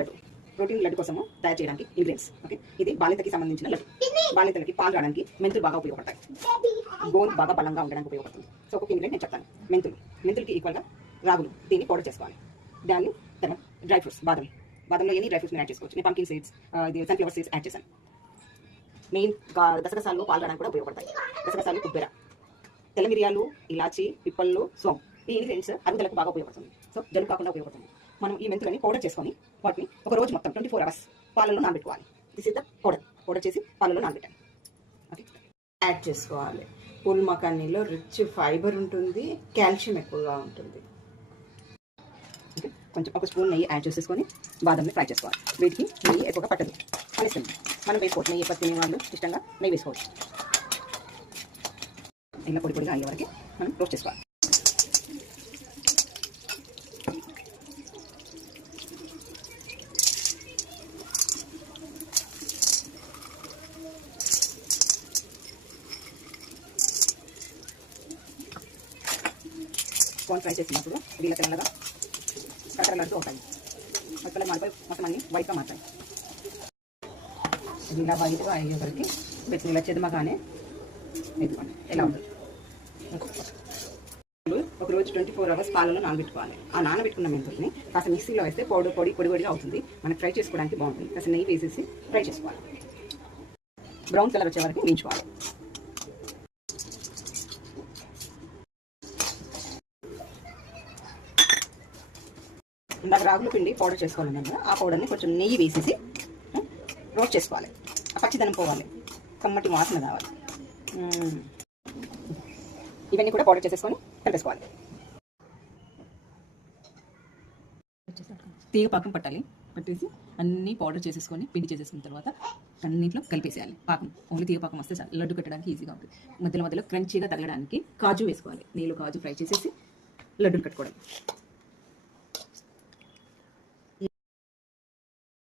Laddu protein laddu కోసము తయారు చేయడానికి ఇంగ్రీడియంట్స్. ఓకే, ఇది బాలింతకి సంబంధించిన లడ్డు. బాలింతలకి పాలు రావడానికి మెంతులు బాగా ఉపయోగపడతాయి. గోందు బాగా బలంగా ఉండడానికి ఉపయోగపడుతుంది. సో ఒక్కొక్క ఇంగ్రీడియంట్ నేను చెప్తాను. మెంతులకి ఈక్వల్గా రాగులు, దీన్ని పౌడర్ చేసుకోవాలి. దాన్ని డ్రై ఫ్రూట్స్, బాదంలో ఎన్ని డ్రై ఫ్రూట్స్ యాడ్ చేసుకోవచ్చు. నేను పంకిన్ సీడ్స్, ఇది సన్ఫ్లవర్ సీడ్స్ యాడ్ చేశాను. మెయిన్ గసగసాలు పాలు రావడానికి కూడా ఉపయోగపడతాయి. గసగసాలు, కొబ్బెర, తెల్ల మిరియాలు, ఇలాచి, పిప్పళ్ళు, సోమ్, ఈ ఇంగ్రీడియంట్స్ అరుగుదలకు బాగా ఉపయోగపడుతుంది. సో జలుబు కాకుండా ఉపయోగపడుతుంది. మనం ఈ మెంతులని పౌడర్ చేసుకొని వాటిని ఒక రోజు మొత్తం 24 hours పాలలో నానబెట్టుకోవాలి. దిస్ ఇస్ ద పౌడర్ చేసి పాలలో నానబెట్టాలి. ఓకే, యాడ్ చేసుకోవాలి. పూల్ మకానీలో రిచ్ ఫైబర్ ఉంటుంది, కాల్షియం ఎక్కువగా ఉంటుంది. ఓకే, కొంచెం ఒక స్పూన్ నెయ్యి యాడ్ చేసేసుకొని బాదంని ఫ్రై చేసుకోవాలి. వీటికి నెయ్యి ఎక్కువగా పట్టదు, మన ఇష్టం. మనం వేసుకోవచ్చు. నెయ్యి ఎక్కువ తినే వాళ్ళు ఇష్టంగా నెయ్యి వేసుకోవచ్చు. ఇలా పొడి పొడిగా అయ్యే వరకు మనం రోస్ట్ చేసుకోవాలి. స్పూన్ ఫ్రై చేసినప్పుడు ఇది ఇలా తెల్లగా కట్టలాడుతూ ఉంటాయి. అక్కడ మారిపోయి మొత్తం అన్ని వైట్గా మారుతాయి. ఇది ఇలా వైట్గా అయ్యేసరికి వీటిని ఇలా చెదమగానే ఇదిగోండి ఎలా ఉంటుంది. ఒకరోజు 24 hours పాలలో నానబెట్టుకోవాలి. ఆ నానబెట్టుకున్న మెంతుల్ని కాస్త మిక్సీలో వేస్తే పొడిగా అవుతుంది. మనకి ఫ్రై చేసుకోవడానికి బాగుంటుంది. కాస్త నెయ్యి వేసేసి ఫ్రై చేసుకోవాలి. బ్రౌన్ కలర్ వచ్చే వరకు వేయించుకోవాలి. ఇందాక రాగుల పిండి పౌడర్ చేసుకోవాలన్నాం కదా, ఆ పౌడర్ని కొంచెం నెయ్యి వేసేసి రోస్ట్ చేసుకోవాలి. ఆ పచ్చిదనం పోవాలి, కమ్మటి వాసన కావాలి. ఇవన్నీ కూడా పౌడర్ చేసేసుకొని కలిపేసుకోవాలి. తీగ పాకం పట్టేసి అన్నీ పౌడర్ చేసేసుకొని పిండి చేసేసుకున్న తర్వాత అన్నింటిలో కలిపేసేయాలి. పాకం ఓన్లీ తీగ పాకం వస్తే లడ్డు కట్టడానికి ఈజీగా ఉంటుంది. మధ్యలో క్రంచీగా తగలడానికి కాజు వేసుకోవాలి. నీళ్ళు కాజు ఫ్రై చేసేసి లడ్డులు కట్టుకోవడం.